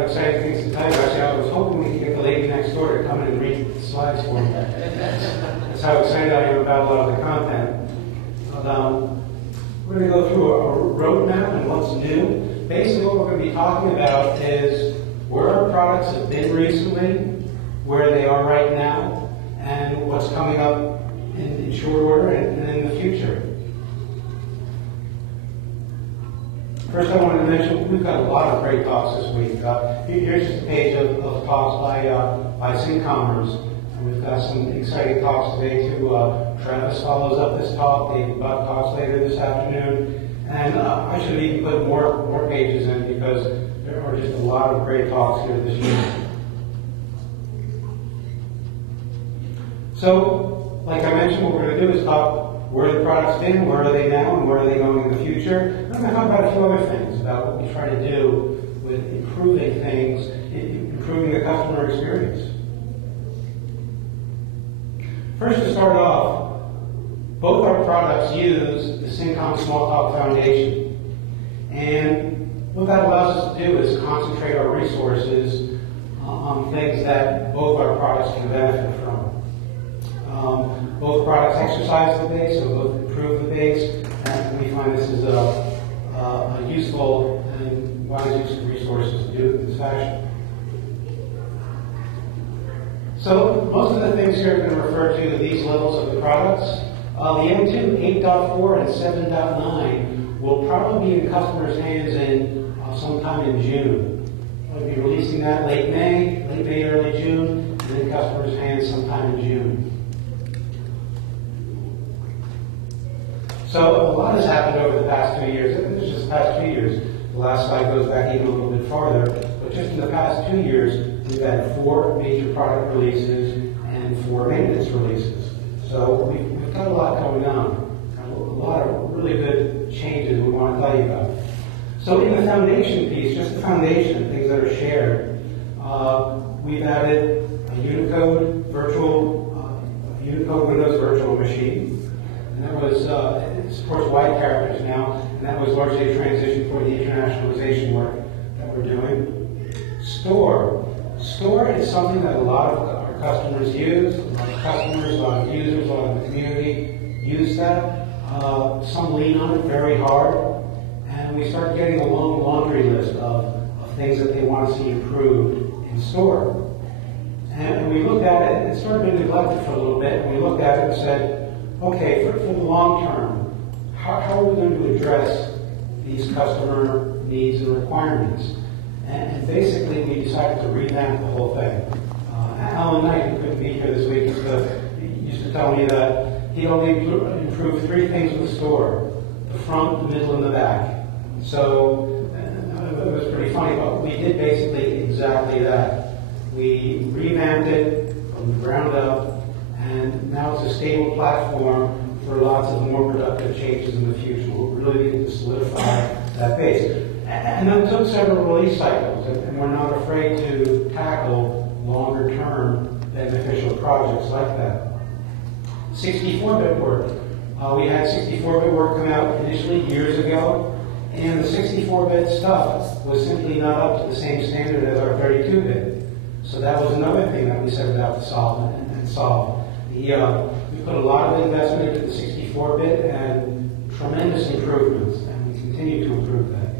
of exciting things to tell you. Actually, I was hoping we could get the lady next door to come in and read the slides for me. That's how excited I am about a lot of the content. We're going to go through a roadmap and what's new. Basically, what we're going to be talking about is where our products have been recently, where they are right now, and what's coming up in short order and in the future. First, I wanted to mention we've got a lot of great talks this week. Here's just a page of talks by Cincomers. And we've got some exciting talks today too. Travis follows up this talk. David Buck talks later this afternoon. And I should even put more pages in because there are just a lot of great talks here this year. So, like I mentioned, what we're going to do is talk where the product's been, where are they now, and where are they going in the future. And I'm going to talk about a few other things, about what we try to do with improving things, improving the customer experience. First, to start off, both our products use the Cincom Smalltalk Foundation. And what that allows us to do is concentrate our resources on things that both our products can benefit from. Both products exercise the base, so both improve the base, and we find this is a useful and wise use of resources to do it in this fashion. So most of the things here are going to refer to these levels of the products. The M2 8.4 and 7.9 will probably be in customers' hands in sometime in June. We'll be releasing that late May, early June, and in customers' hands sometime in June. So a lot has happened over the past 2 years. This is just the past 2 years. The last slide goes back even a little bit farther. But just in the past 2 years, we've had 4 major product releases and 4 maintenance releases. So we've got a lot going on. A lot of really good changes we want to tell you about. So in the foundation piece, just the foundation, things that are shared, we've added a Unicode Windows virtual machine. And that was, it supports wide characters now, and that was largely a transition for the internationalization work that we're doing. Store is something that a lot of our customers use. A lot of customers, a lot of users, a lot of the community use that. Some lean on it very hard, and we start getting a long laundry list of things that they want to see improved in store. And we looked at it, and it sort of been neglected for a little bit, and we looked at it and said, okay, for the long term, how are we going to address these customer needs and requirements? And basically, we decided to revamp the whole thing. Alan Knight, who couldn't be here this week, used to tell me that he'd only improved 3 things with the store: the front, the middle, and the back. So it was pretty funny, but we did basically exactly that. We revamped it from the ground up, and now it's a stable platform for lots of more productive changes in the future. We're really needing to solidify that base. And that took several release cycles, and we're not afraid to tackle longer-term beneficial projects like that. 64-bit work. We had 64-bit work come out initially years ago, and the 64-bit stuff was simply not up to the same standard as our 32-bit. So that was another thing that we set out to solve and solve. We put a lot of investment into the 64-bit and tremendous improvements, and we continue to improve that.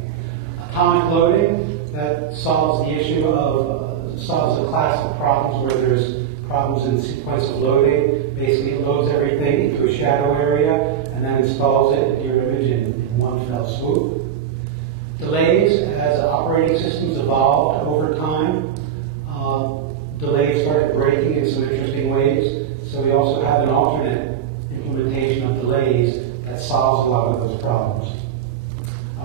Atomic loading, that solves the issue of, solves a class of problems where there's problems in the sequence of loading. Basically, it loads everything into a shadow area and then installs it into your image in one fell swoop. Delays, as operating systems evolved over time, delays started breaking in some interesting ways. So we also have an alternate implementation of delays that solves a lot of those problems.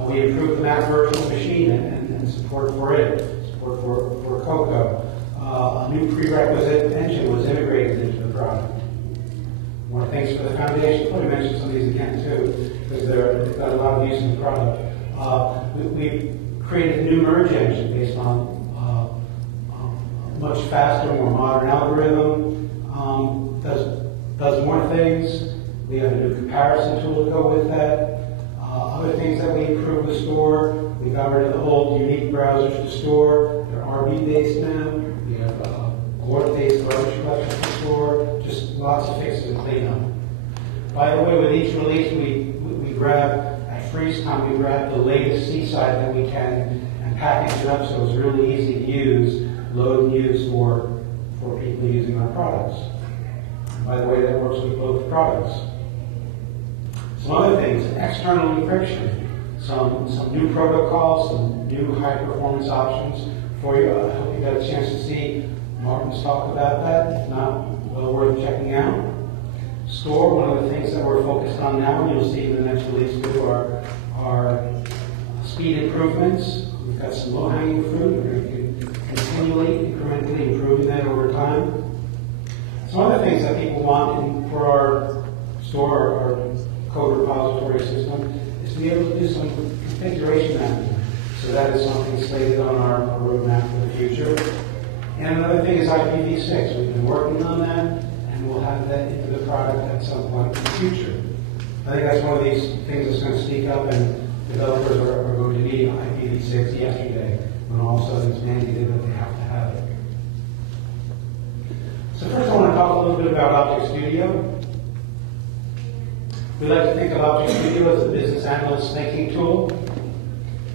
We improved the Mac virtual machine and support for it, support for Cocoa. A new prerequisite engine was integrated into the product. More things for the foundation. I'll probably mention some of these again too, because they've got a lot of use in the product. We created a new merge engine based on much faster, more modern algorithm. Does more things. We have a new comparison tool to go with that. Other things that we improved the store, we got rid of the old unique browsers to store. There RB-based now. We have board-based garbage collection for store. Just lots of fixes and cleanup. By the way, with each release, we grab, at freeze time, we grab the latest Seaside that we can and package it up so it's really easy to use, load and use for people using our products. And by the way, that works with both products. Some other things, external encryption, some new protocols, some new high-performance options for you. I hope you got a chance to see Martin's talk about that. If not, well worth checking out. Store, one of the things that we're focused on now, and you'll see in the next release too, are speed improvements. We've got some low-hanging fruit. We're going to continually, incrementally improving that over time. Some other things that people want for our store, our code repository system, is to be able to do some configuration mapping. So that is something slated on our roadmap for the future. And another thing is IPv6. We've been working on that, and we'll have that into the product at some point in the future. I think that's one of these things that's going to sneak up, and developers are going to need IPv6 yesterday, when all of a sudden it's mandated that they have to have it. So first I want to talk a little bit about Object Studio. We like to think of Object Studio as a business analyst thinking tool.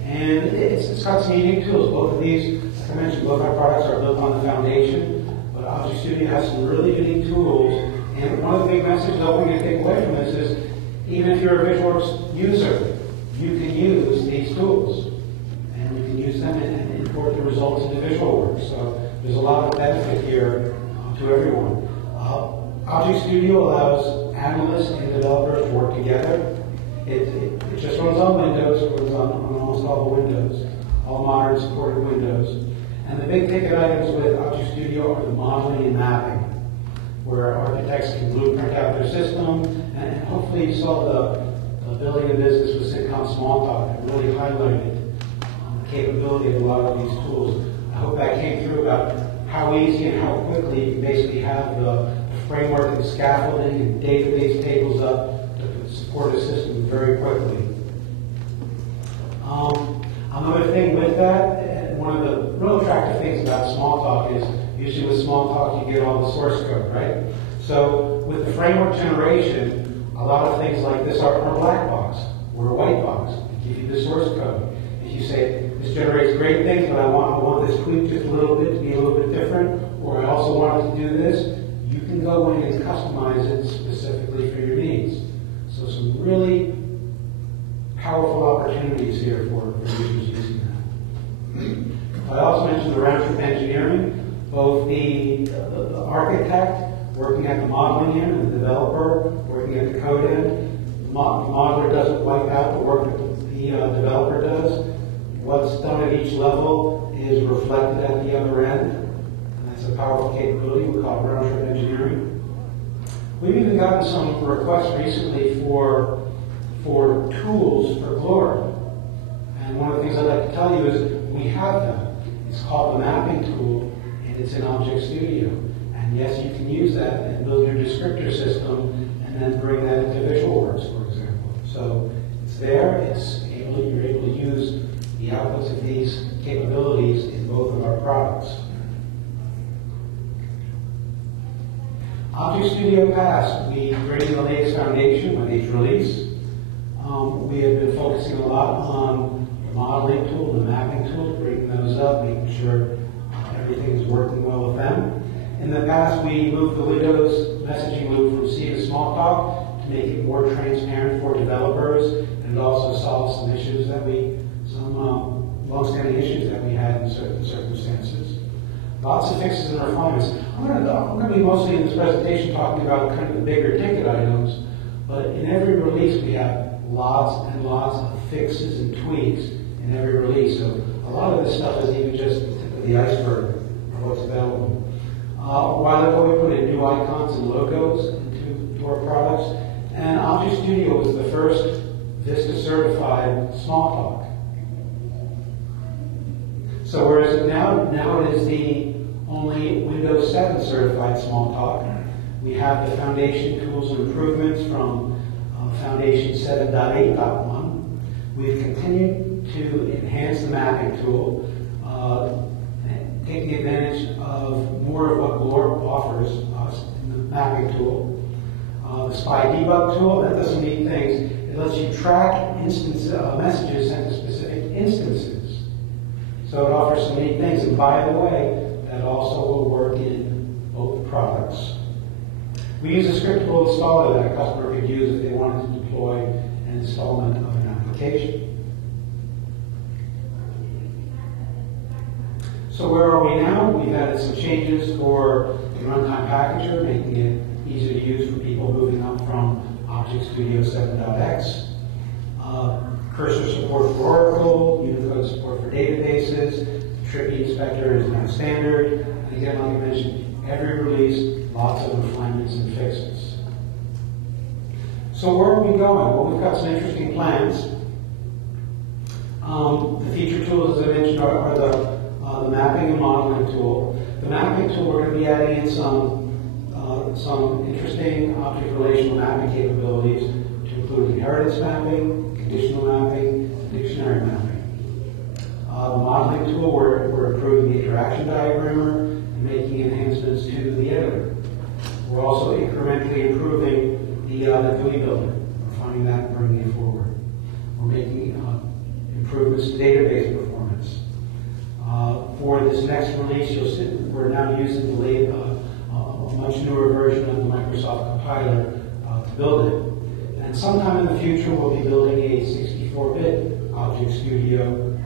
And it's got some unique tools. Both of these, like I mentioned, both our products are built on the foundation, but Object Studio has some really unique tools. And one of the big messages I want you to take away from this is, even if you're a Visualworks user, you can use these tools. And you can use them and import the results into Visualworks. So there's a lot of benefit here to everyone. Object Studio allows analysts and developers to work together. It just runs on Windows, it runs on almost all the Windows, all modern supported Windows. And the big ticket items with Object Studio are the modeling and mapping, where architects can blueprint out their system, and hopefully you saw the building a business with Cincom Smalltalk that really highlighted the capability of a lot of these tools. I hope that came through about how easy and how quickly you can basically have the framework and scaffolding and database tables up to support a system very quickly. Another thing with that, one of the real attractive things about Smalltalk is usually with Smalltalk you get all the source code, right? So with the framework generation, a lot of things like this are black box or a white box. They give you the source code. If you say, this generates great things, but I want this tweaked just a little bit to be a little bit different, or I also want it to do this, you can go in and customize it specifically for your needs. So some really powerful opportunities here for users using that. I also mentioned the round-trip engineering. Both the architect working at the modeling end and the developer working at the code end. The modeler doesn't wipe out the work that the developer does. What's done at each level is reflected at the other end. And that's a powerful capability. We call it round-trip engineering. We've even gotten some requests recently for tools for Glory. And one of the things I'd like to tell you is we have them. It's called the mapping tool, and it's in Object Studio. And yes, you can use that and build your descriptor system and then bring that into Visualworks, for example. So it's there, you're able to use the outputs of these capabilities in both of our products. Object Studio Pass, we created the latest foundation with each release. We have been focusing a lot on the modeling tool, the mapping tool, bringing those up, making sure everything is working well with them. In the past, we moved the Windows messaging loop from C to Smalltalk to make it more transparent for developers, and it also solves some issues some long-standing issues that we had in certain circumstances. Lots of fixes and refinements. I'm going to be mostly in this presentation talking about kind of the bigger ticket items, but in every release we have lots and lots of fixes and tweaks in every release. So a lot of this stuff is even just the tip of the iceberg of what's available. A while ago we put in new icons and logos into our products, and Object Studio was the first Vista certified Smalltalk. So whereas now it is the only Windows 7 certified Smalltalk, we have the foundation tools and improvements from Foundation 7.8.1. We've continued to enhance the mapping tool, taking advantage of more of what Glorp offers us in the mapping tool. The Spy Debug tool, that does some neat things. It lets you track messages sent to specific instances. So it offers some neat things. And by the way, that also will work in both products. We use a scriptable installer that a customer could use if they wanted to deploy an installment of an application. So where are we now? We've added some changes for the runtime packager, making it easier to use for people moving up from Object Studio 7.x. Cursor support for Oracle, Unicode support for databases, Trippy Inspector is now standard. And again, like I mentioned, every release, lots of refinements and fixes. So where are we going? Well, we've got some interesting plans. The feature tools, as I mentioned, are the mapping and modeling tool. The mapping tool, we're going to be adding in some interesting object relational mapping capabilities to include inheritance mapping, conditional mapping, and dictionary mapping. The modeling tool, we're improving the interaction diagrammer and making enhancements to the editor. We're also incrementally improving the GUI builder, refining that and bringing it forward. We're making improvements to database performance. For this next release, we're now using a much newer version of the Microsoft compiler to build it. And sometime in the future, we'll be building a 64-bit Object Studio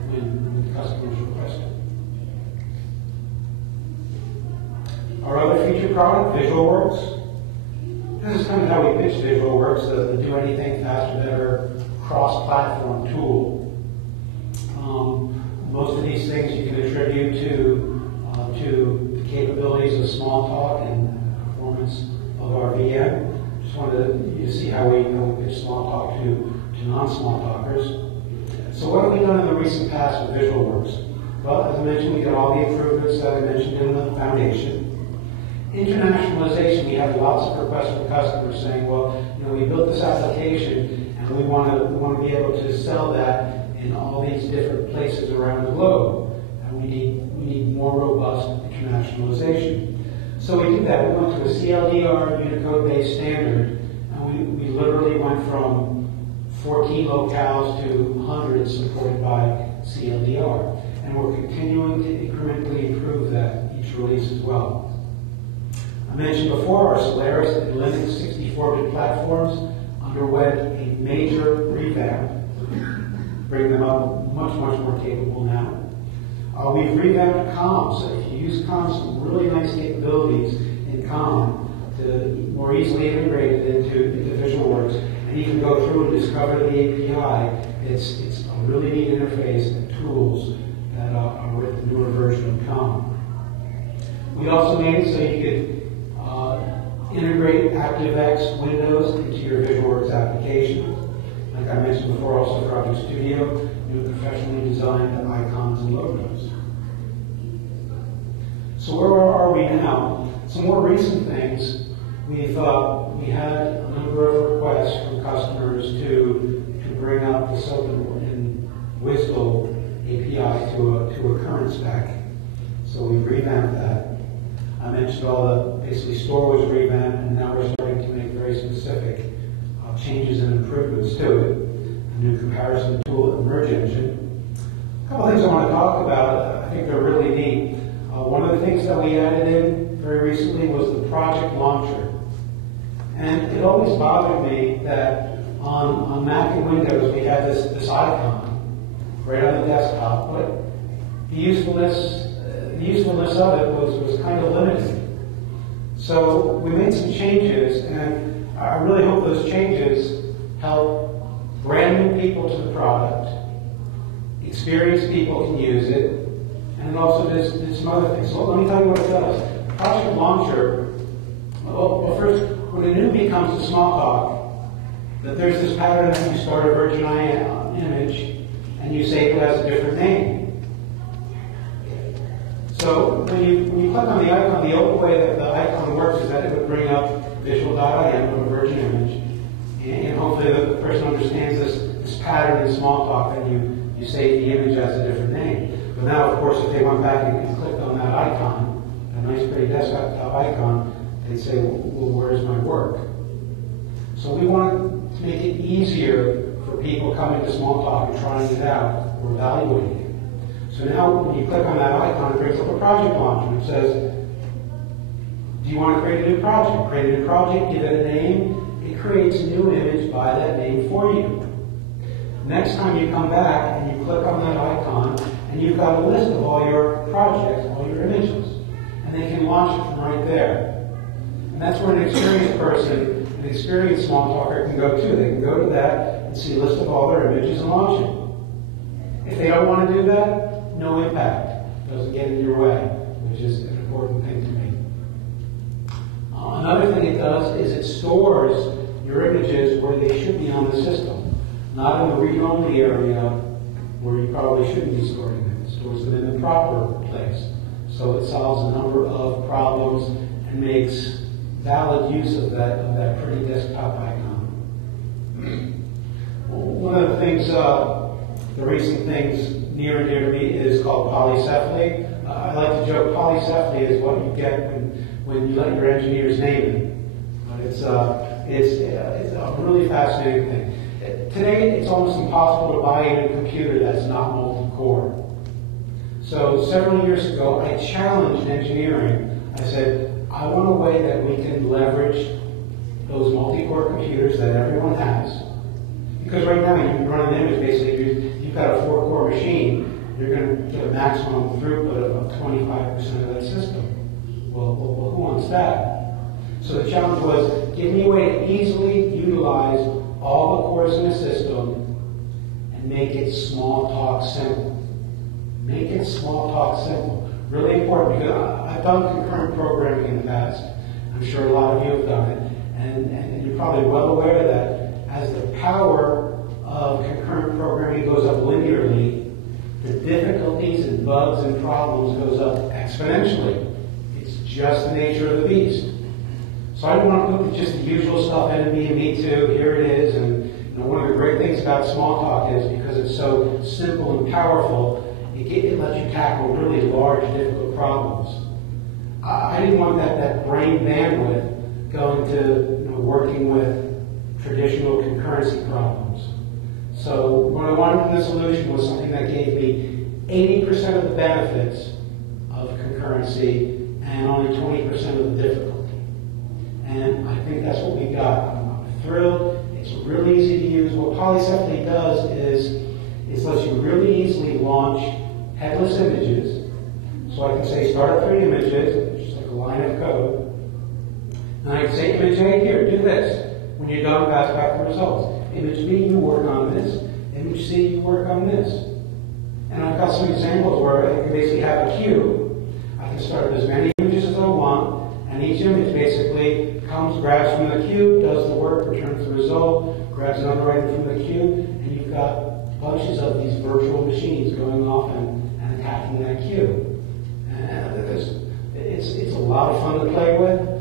when customers request it. Our other feature product, VisualWorks. This is kind of how we pitch VisualWorks, the do anything faster, better cross-platform tool. Most of these things you can attribute to the capabilities of Smalltalk and performance of our VM. Just wanted you to see how we pitch Smalltalk to non-Smalltalkers. So what have we done in the recent past with VisualWorks? Well, as I mentioned, we got all the improvements that I mentioned in the foundation. Internationalization, we have lots of requests from customers saying, well, we built this application and we want to be able to sell that in all these different places around the globe. And we need more robust internationalization. So we did that. We went to a CLDR Unicode-based standard, and we literally went from 14 locales to hundreds supported by CLDR. And we're continuing to incrementally improve that each release as well. I mentioned before our Solaris and Linux 64-bit platforms underwent a major revamp, bring them up much more capable now. We've revamped COM, so if you use COM, some really nice capabilities in COM to more easily integrate it into VisualWorks and even go through and discover the API. It's a really neat interface and tools that are with the newer version of COM. We also made it so you could integrate ActiveX windows into your VisualWorks application. Like I mentioned before, also for Object Studio, new professionally designed icons and logos. So where are we now? Some more recent things. We had a number of requests from customers to bring up the SOAP and WSDL API to a current spec. So we revamped that. I mentioned basically store was revamped, and now we're starting to make very specific changes and improvements to it. A new comparison tool, and merge engine. A couple things I want to talk about. I think they're really neat. One of the things that we added in very recently was the project launcher. And it always bothered me that on Mac and Windows we had this icon right on the desktop, but the usefulness of it was kind of limited. So we made some changes, and I really hope those changes help brand new people to the product, experienced people can use it, and it also did some other things. So let me tell you what it does. Project Launcher, well first, when a newbie comes to Smalltalk, that there's this pattern that you start a Virgin image and you say it has a different name. So when you click on the icon, the old way that the icon works is that it would bring up visual.im from a Virgin image. And hopefully the person understands this pattern in Smalltalk that you say the image has a different name. But now, of course, if they went back and clicked on that icon, a nice pretty desktop icon, they'd say, well, where's my work? So we want to make it easier for people coming to Smalltalk and trying it out or evaluating it. So now when you click on that icon, it brings up a project launcher and it says, do you want to create a new project? Create a new project, give it a name. It creates a new image by that name for you. Next time you come back and you click on that icon, and you've got a list of all your projects, all your images. And they can launch it from right there. And that's where an experienced person, an experienced Smalltalker can go to. They can go to that and see a list of all their images and launch it. If they don't want to do that, no impact. It doesn't get in your way, which is an important thing to me. Another thing it does is it stores your images where they should be on the system, not in the read-only area where you probably shouldn't be storing them. It stores them in the proper place. So it solves a number of problems and makes valid use of that pretty desktop icon. One of the things, the recent things near and dear to me is called polycephaly. I like to joke polycephaly is what you get when you let your engineers name it. But it's a really fascinating thing. Today, it's almost impossible to buy a computer that's not multi-core. So several years ago, I challenged engineering. I said, I want a way that we can leverage those multi-core computers that everyone has. Because right now, you run an image, basically, you've got a 4-core machine, you're going to get a maximum throughput of 25% of that system. Well, who wants that? So the challenge was, give me a way to easily utilize all the cores in the system and make it Smalltalk simple. Make it Smalltalk simple. Really important, because I've done concurrent programming in the past. I'm sure a lot of you have done it. And you're probably well aware that as the power of concurrent programming goes up linearly, the difficulties and bugs and problems goes up exponentially. It's just the nature of the beast. So I don't want to put just the usual stuff in me and me too, here it is. And one of the great things about Smalltalk is because it's so simple and powerful, it lets you tackle really large, difficult problems. I didn't want that brain bandwidth going to working with traditional concurrency problems. So what I wanted in the solution was something that gave me 80% of the benefits of concurrency and only 20% of the difficulty. And I think that's what we got. I'm thrilled. It's really easy to use. What polycephaly does is lets you really easily launch headless images. So I can say start up 3 images, just like a line of code. And I can say image A here, do this. When you're done, pass back the results. Image B, you work on this. Image C, you work on this. And I've got some examples where I can basically have a queue. I can start with as many images as I want, and each image basically comes, grabs from the queue, does the work, returns the result, grabs another item from the queue, and you've got bunches of these virtual machines going off and attacking that queue. And it's a lot of fun to play with.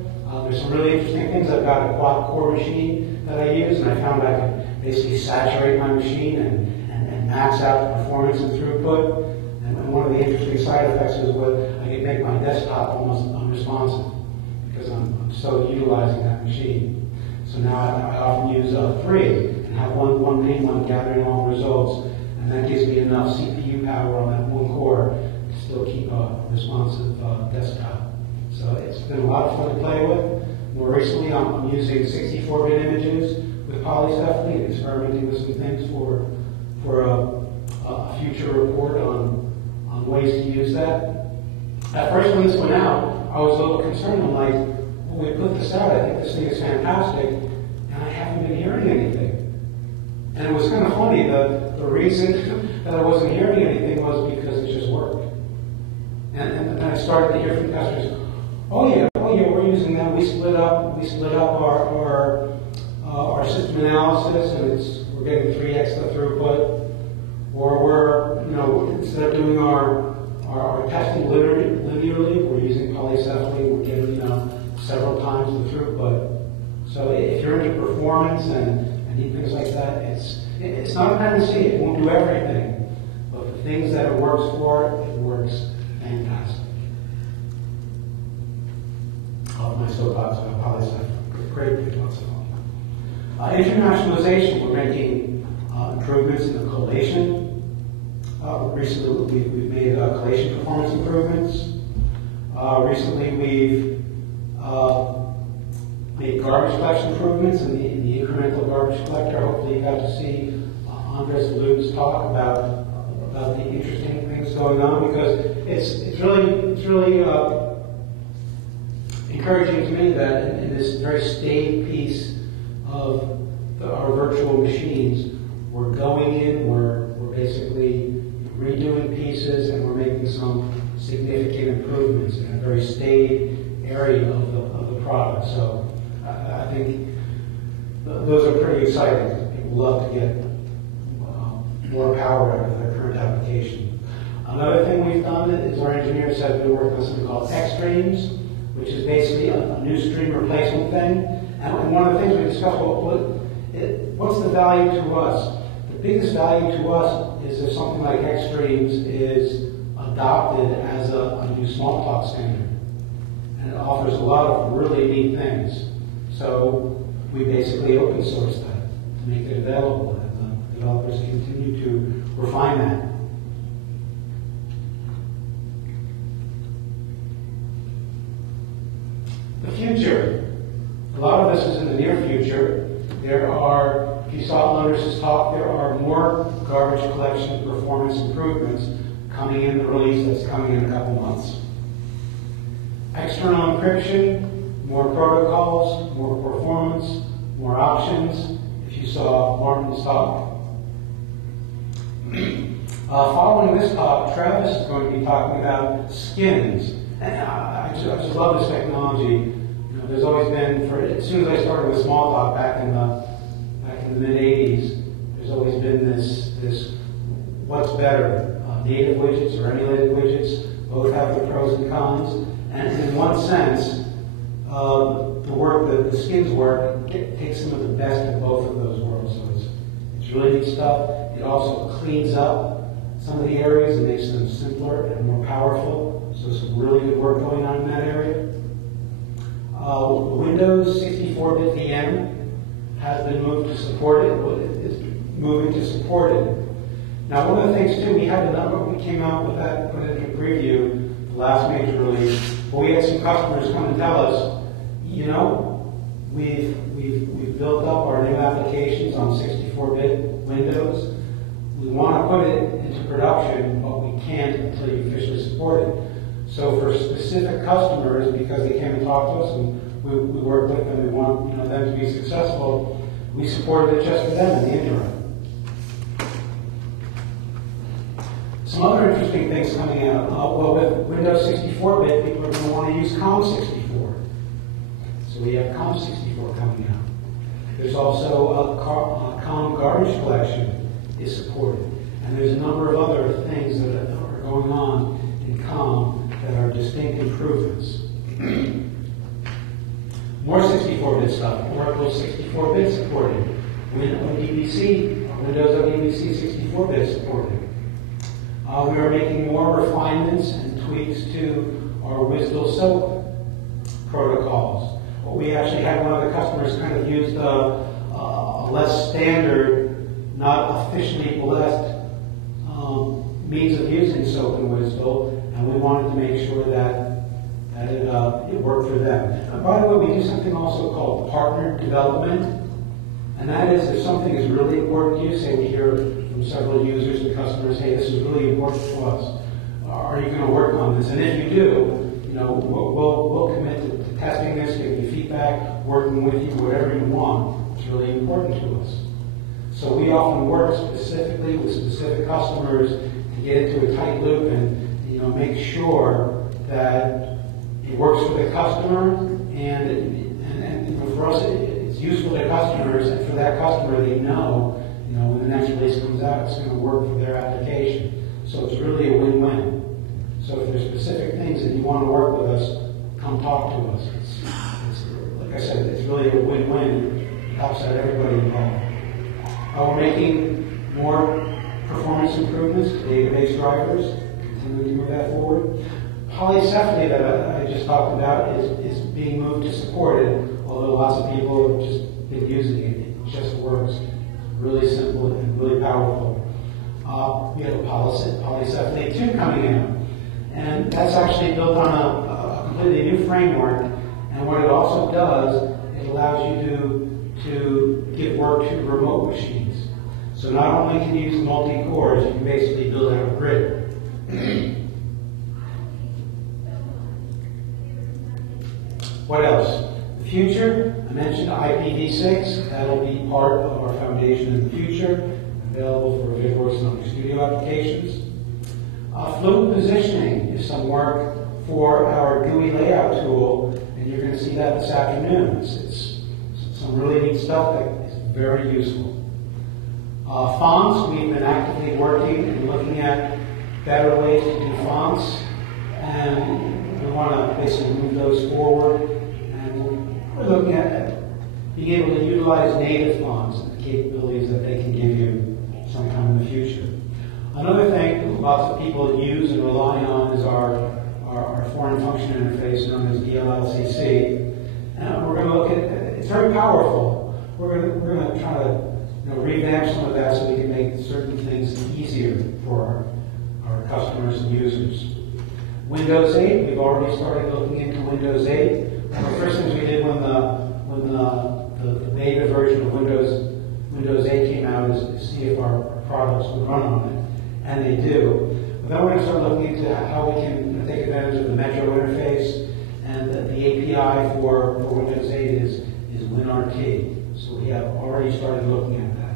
There's some really interesting things. I've got a quad-core machine that I use, and I found I could basically saturate my machine and max out the performance and throughput. And one of the interesting side effects is I can make my desktop almost unresponsive because I'm so utilizing that machine. So now I often use 3 and have one main one gathering all the results, and that gives me enough CPU power on that one core to still keep a responsive desktop. So it's been a lot of fun to play with. More recently, I'm using 64-bit images with polycephaly and experimenting with some things for a future report on ways to use that. At first, when this went out, I was a little concerned. I'm like, well, we put this out. I think this thing is fantastic, and I haven't been hearing anything. And it was kind of funny. The reason that I wasn't hearing anything was because it just worked. And then I started to hear from customers, oh yeah, we're using that. We split up our system analysis, and we're getting 3x the throughput. Or we're, instead of doing our testing linearly, we're using polycephaly. We're getting, several times the throughput. So if you're into performance and need things like that, it's not a panacea. It won't do everything, but the things that it works for, it works fantastic. off my soapbox about polysite. Great big lots of them. Internationalization, we're making improvements in the collation. Recently, we've made collation performance improvements. Recently, we've made garbage collection improvements in the incremental garbage collector. Hopefully, you got to see Andres Luke's talk about the interesting things going on, because it's really encouraging to me that in this very staid piece of our virtual machines, we're going in, we're basically redoing pieces, and we're making some significant improvements in a very staid area of the product. So I think those are pretty exciting. People love to get more power out of their current application. Another thing we've done is our engineers have been working on something called X-streams, which is basically a new stream replacement thing. And one of the things we discussed, what's the value to us? The biggest value to us is if something like X-streams is adopted as a new Smalltalk standard. And it offers a lot of really neat things. So we basically open source that to make it available, and the developers continue to refine that. The future. A lot of this is in the near future. There are, if you saw Lotus' talk, there are more garbage collection performance improvements coming in the release that's coming in a couple months. External encryption, more protocols, more performance, more options, if you saw Martin's talk. Following this talk, Travis is going to be talking about skins. And I just love this technology. You know, there's always been, as soon as I started with Smalltalk back in the mid-'80s, there's always been this what's better, native widgets or emulated widgets. Both have their pros and cons. And in one sense, the skins work takes some of the best of both of those worlds. So it's really neat stuff. It also cleans up some of the areas and makes them simpler and more powerful. So some really good work going on in that area. Windows 64-bit VM has been moved to support it. It's moving to support it. Now, one of the things too, we had a number. We came out with that, put it into preview, the last major release. But we had some customers come and tell us, you know, we've built up our new applications on 64-bit Windows. We want to put it into production, but we can't until you officially support it. So for specific customers, because they came and talked to us, and we work with them, we want them to be successful, we supported it just for them in the interim. Some other interesting things coming out. Well, with Windows 64-bit, people are going to want to use COM64. So we have COM64 coming out. There's also COM garbage collection is supported. And there's a number of other things that are going on in COM that are distinct improvements. More 64-bit stuff. Oracle 64-bit supported. Windows ODBC 64-bit supported. We are making more refinements and tweaks to our WSDL SOAP protocols. Well, we actually had one of the customers kind of used a less standard, not officially blessed means of using SOAP and WSDL, and we wanted to make sure that it worked for them. And by the way, we do something also called partner development, and that is if something is really important to you, say we hear from several users and customers, hey, this is really important to us. Are you going to work on this? And if you do, we'll commit to testing this, giving you feedback, working with you, whatever you want. It's really important to us. So we often work specifically with specific customers to get into a tight loop and make sure that it works for the customer, and for us it's useful to customers, and for that customer they know when the next release comes out, it's going to work for their application. So it's really a win-win. So if there's specific things that you want to work with us, come talk to us. It's like I said, it's really a win-win. It helps out everybody involved. We're making more performance improvements to database drivers, continuing to move that forward. polycephaly that I just talked about is being moved to supported, although lots of people have just been using it. It just works. It's really simple and really powerful. We have a polycephaly 2 coming out. And that's actually built on a completely new framework. And what it also does, it allows you to give work to remote machines. So not only can you use multi-cores, you can basically build out a grid. What else? The future, I mentioned IPv6. That'll be part of our foundation in the future, available for VisualWorks and other studio applications. Fluid positioning is some work for our GUI layout tool, and you're going to see that this afternoon. It's some really neat stuff that is very useful. Fonts, we've been actively working and looking at better ways to do fonts, and we want to basically move those forward. And we're looking at being able to utilize native fonts and the capabilities that they can give you sometime in the future. Another thing that lots of people use and rely on is our foreign function interface known as DLLCC. And we're going to look at it's very powerful. We're going to try to revamp some of that so we can make certain things easier for our customers and users. Windows 8, we've already started looking into Windows 8. One of the first things we did when the beta version of Windows 8 came out is see if our products would run on it, and they do. But then we're going to start looking into how we can take advantage of the Metro interface, and the API for Windows 8 is WinRT. So we have already started looking at that.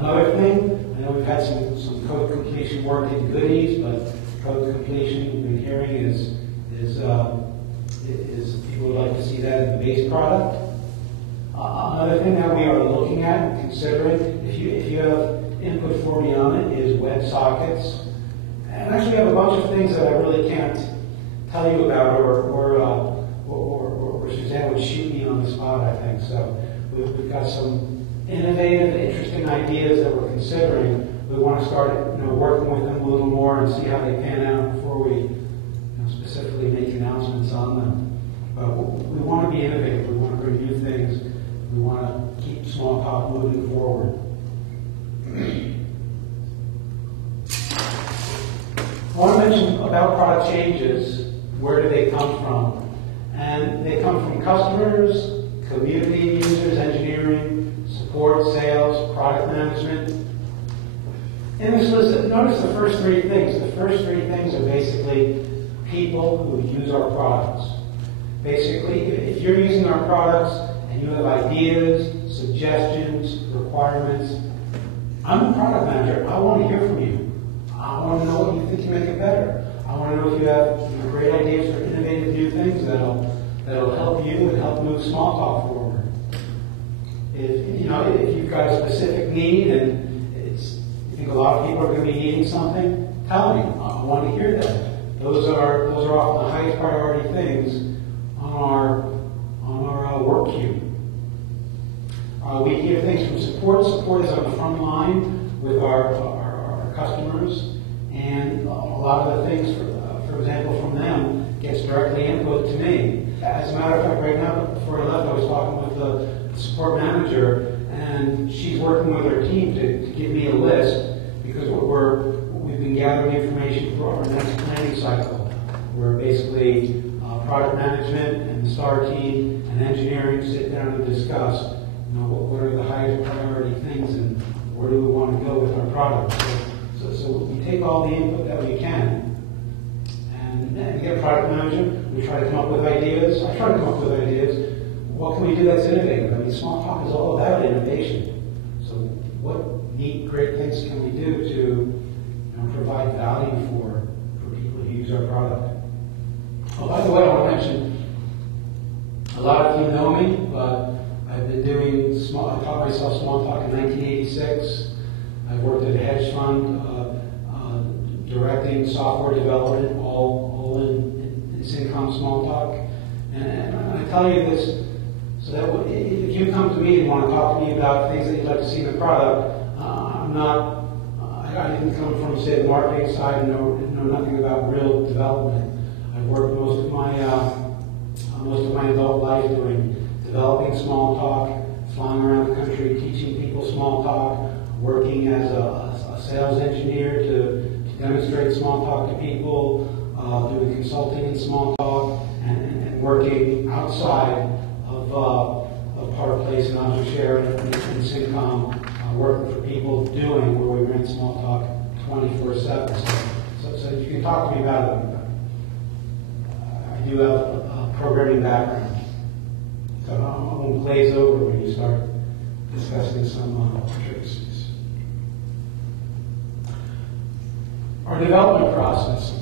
Another thing, I know we've had some code completion work in goodies, but code completion we've been hearing is people would like to see that in the base product. Another thing that we are looking at and considering, if you have input for me on it, is WebSockets. And actually we have a bunch of things that I really can't tell you about, or Suzanne would shoot me on the spot, I think. So we've got some innovative, interesting ideas that we're considering. We want to start working with them a little more and see how they pan out before we specifically make announcements on them. But we want to be innovative. We want to bring new things. We want to keep Smalltalk moving forward. I want to mention about product changes. Where do they come from? And they come from customers, community users, engineering, support, sales, product management. In this list, notice the first 3 things. The first 3 things are basically people who use our products. Basically, if you're using our products and you have ideas, suggestions, requirements, I'm a product manager. I want to hear from you. I want to know what you think can make it better. I want to know if you have great ideas for innovative new things that'll help you and help move Smalltalk forward. If you've got a specific need and you think a lot of people are going to be needing something, tell me. I want to hear that. Those are often the highest priority things on our work queue. We hear things from support. Support is on the front line with our customers, and a lot of the things, for example, from them gets directly input to me. As a matter of fact, right now, before I left, I was talking with the support manager, and she's working with her team to give me a list, because we've been gathering information for our next planning cycle, where basically product management and the STAR team and engineering sit down and discuss what are the highest priority things and where do we want to go with our products. So we take all the input that we can, and we get a product manager. We try to come up with ideas. I try to come up with ideas. What can we do that's innovative? I mean, Smalltalk is all about innovation. So what neat, great things can we do to provide value for people who use our product? Oh, by the way, I want to mention, a lot of you know me, but I've been doing I taught myself Smalltalk in 1986. I've worked at a hedge fund, directing software development, all in Cincom Smalltalk. And I tell you this so that if you come to me and want to talk to me about things that you'd like to see in the product, I didn't come from, say, the marketing side and know nothing about real development. I've worked most of my adult life developing small talk, flying around the country, teaching people small talk, working as a sales engineer to demonstrate small talk to people, doing consulting in small talk, and working outside of Park Place and Object Share in Cincom, working for people doing where we ran small talk 24/7. So you can talk to me about it. I do have a programming background, so I won't glaze over when you start discussing some tricks. Our development process.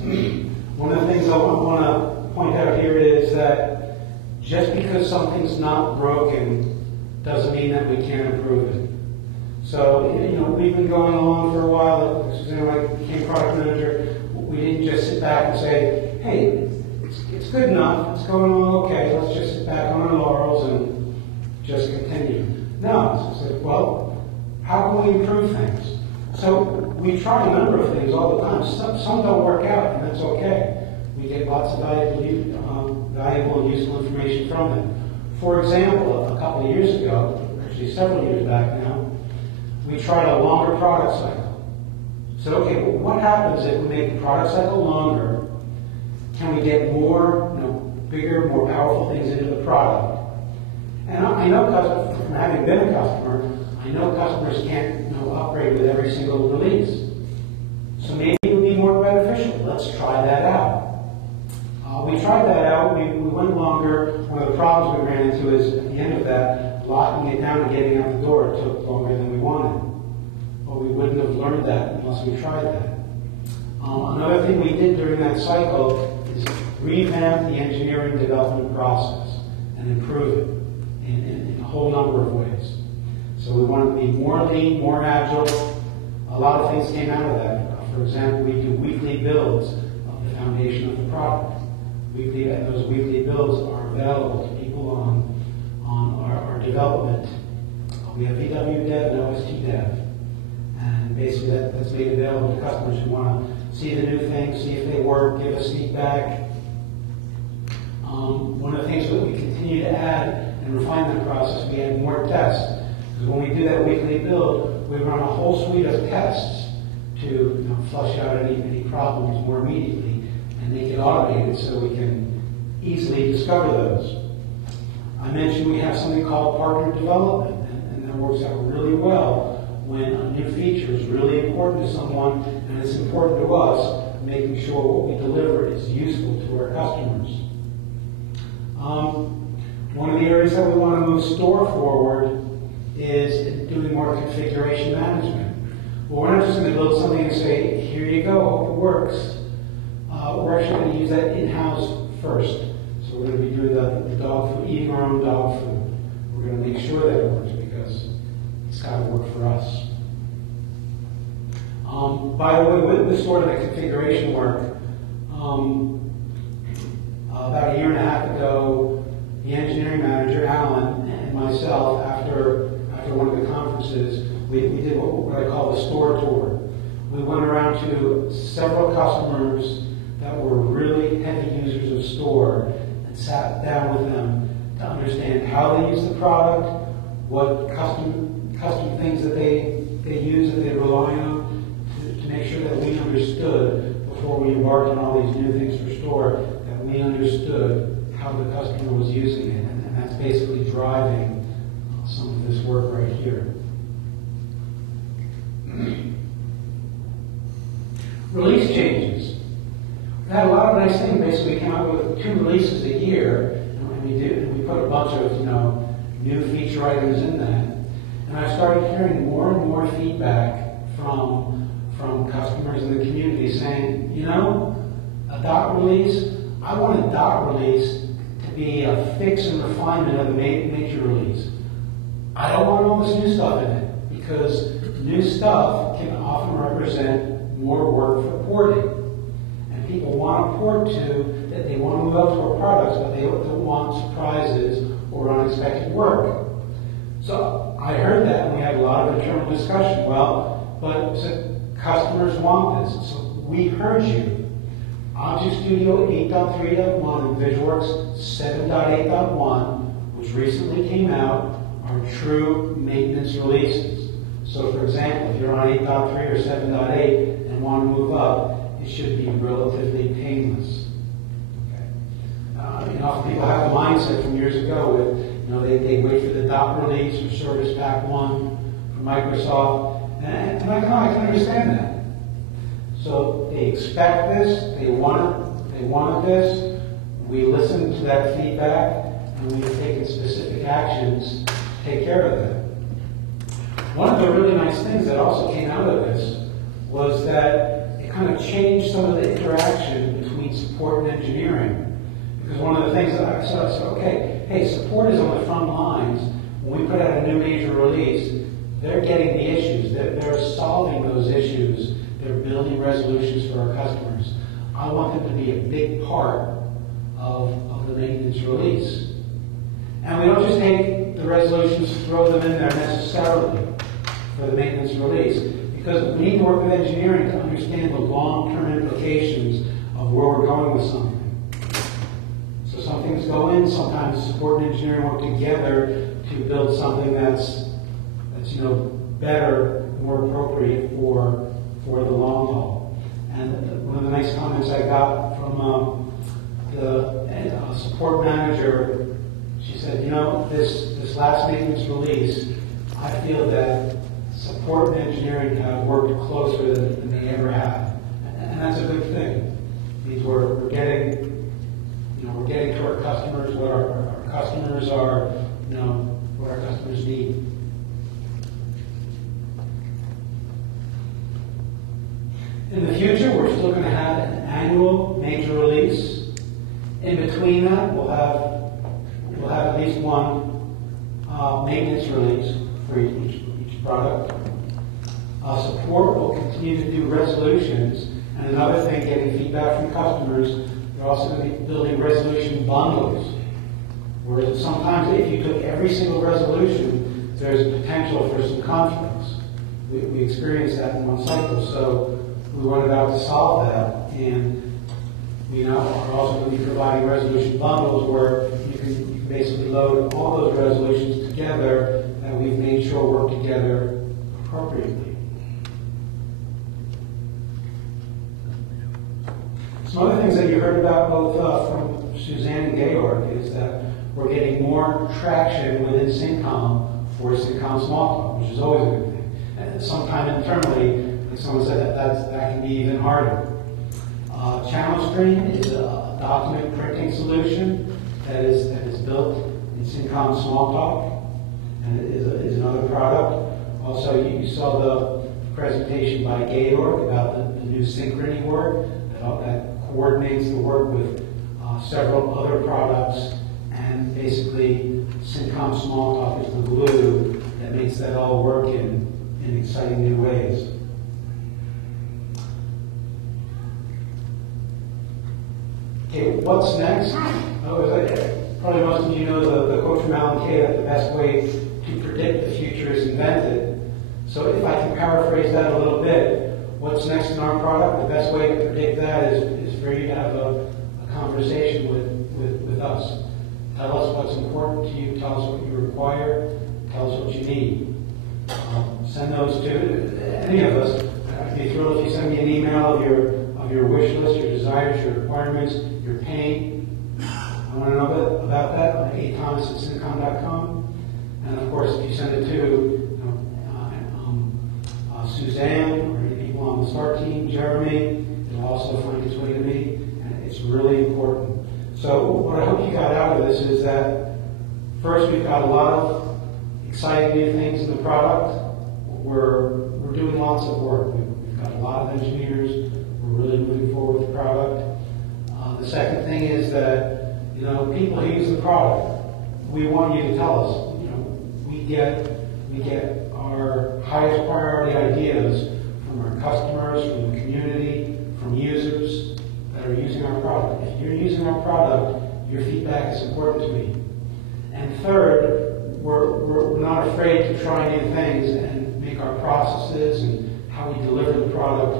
One of the things I want to point out here is that just because something's not broken doesn't mean that we can't improve it. So, we've been going along for a while. When I became product manager, we didn't just sit back and say, hey, it's good enough, it's going along okay, let's just sit back on our laurels and just continue. No, so said, well, how can we improve things? So we try a number of things all the time. Some don't work out, and that's okay. We get lots of valuable and useful information from it. For example, a couple of years ago, actually several years back now, we tried a longer product cycle. So, okay, well, what happens if we make the product cycle longer? Can we get more, bigger, more powerful things into the product? And I know, from having been a customer, I know customers can't upgrade with every single release. So maybe it would be more beneficial. Let's try that out. We tried that out. We went longer. One of the problems we ran into is at the end of that, locking it down and getting out the door took longer than we wanted. Well, we wouldn't have learned that unless we tried that. Another thing we did during that cycle is revamp the engineering development process and improve it in a whole number of ways. So we wanted to be more lean, more agile. A lot of things came out of that. For example, we do weekly builds of the foundation of the product. Those weekly builds are available to people on our development. We have VW Dev and OST Dev. And basically that's made available to customers who want to see the new things, see if they work, give us feedback. One of the things that we continue to add and refine that process, we add more tests. Because when we do that weekly build, we run a whole suite of tests to flush out any problems more immediately and make it automated so we can easily discover those. I mentioned we have something called partner development, and that works out really well when a new feature is really important to someone and it's important to us, making sure what we deliver is useful to our customers. One of the areas that we want to move store forward is doing more configuration management. Well, we're not just going to build something and say, here you go, hope it works. We're actually going to use that in-house first. So we're going to be doing the dog food, eating our own dog food. We're going to make sure that it works because it's got to work for us. By the way, with this sort of the configuration work, about a year and a half ago, the engineering manager, Alan, and myself, after one of the conferences, we did what I call a store tour. We went around to several customers that were really heavy users of store and sat down with them to understand how they use the product, what custom things that they use, that they rely on, to make sure that we understood before we embarked on all these new things for store, that we understood how the customer was using it. And that's basically driving some of this work right here. Release changes. We had a lot of nice things. Basically, we came out with 2 releases a year, and we put a bunch of new feature items in that. And I started hearing more and more feedback from customers in the community saying, a dot release. I want a dot release to be a fix and refinement of the major release. I don't want all this new stuff in it because new stuff can often represent more work for porting. And people want to port to, that they want to move up to our products, but they don't want surprises or unexpected work. So I heard that and we had a lot of internal discussion. Well, but customers want this. So we heard you. Object Studio 8.3.1 and VisualWorks 7.8.1, which recently came out, are true maintenance releases. So for example, if you're on 8.3 or 7.8 and want to move up, it should be relatively painless. Often people have the mindset from years ago with, they wait for the dot release or Service Pack 1 from Microsoft, and I can understand that. So they expect this, they wanted this, we listened to that feedback, and we've taken specific actions to take care of that. One of the really nice things that also came out of this was that it kind of changed some of the interaction between support and engineering. Because one of the things that I said, okay, hey, support is on the front lines. When we put out a new major release, they're getting the issues. They're solving those issues. They're building resolutions for our customers. I want them to be a big part of the maintenance release. And we don't just take the resolutions, throw them in there necessarily for the maintenance release. Because we need to work with engineering to understand the long-term implications of where we're going with something. Some things go in, sometimes support and engineering work together to build something that's better, more appropriate for the long haul. And one of the nice comments I got from the support manager, she said, this last maintenance release, I feel that support and engineering have worked closer than they ever have. And that's a good thing. It means we're getting to our customers what our customers are, what our customers need. In the future, we're still going to have an annual major release. In between that, we'll have at least one maintenance release for each product. Support will continue to do resolutions, and another thing, getting feedback from customers. They're also going to be building resolution bundles, where sometimes if you took every single resolution, there's potential for some conflicts. We experienced that in one cycle, so we went about to solve that, and we are also going to be providing resolution bundles where you can basically load all those resolutions together that we've made sure work together appropriately. Some other things that you heard about both from Suzanne and Georg is that we're getting more traction within Cincom for Cincom Smalltalk, which is always a good thing. And sometime internally, like someone said, that can be even harder. Channel Stream is a document printing solution that is built in Cincom Smalltalk, and it is another product. Also, you saw the presentation by Georg about the new Synchrony work that coordinates the work with several other products, and basically Cincom Smalltalk is the glue that makes that all work in exciting new ways. Okay, what's next? Probably most of you know the quote from Alan Kay that the best way to predict the future is invented. So if I can paraphrase that a little bit, what's next in our product? The best way to predict that is for you to have a conversation with us. Tell us what's important to you. Tell us what you require. Tell us what you need. Send those to any of us. I'd be thrilled if you send me an email of your wish list, your desires, your requirements, your pain. I want to know about that on athomas@cincom.com. And of course, if you send it to Suzanne or any people on the SMART team, Jeremy, it'll also find its way to me, and it's really important. So what I hope you got out of this is that first, we've got a lot of exciting new things in the product. We're doing lots of work. We've got a lot of engineers. We're really moving forward with the product. The second thing is that people who use the product, we want you to tell us. We get our highest priority ideas from our customers, from the community, from users that are using our product. If you're using our product, your feedback is important to me. And third, we're not afraid to try new things and make our processes and how we deliver the product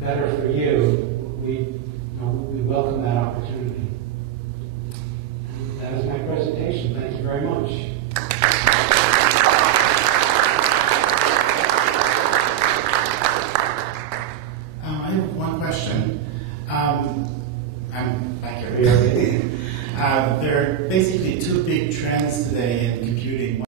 better for you. We very much. I have one question. I'm back here. There are basically two big trends today in computing.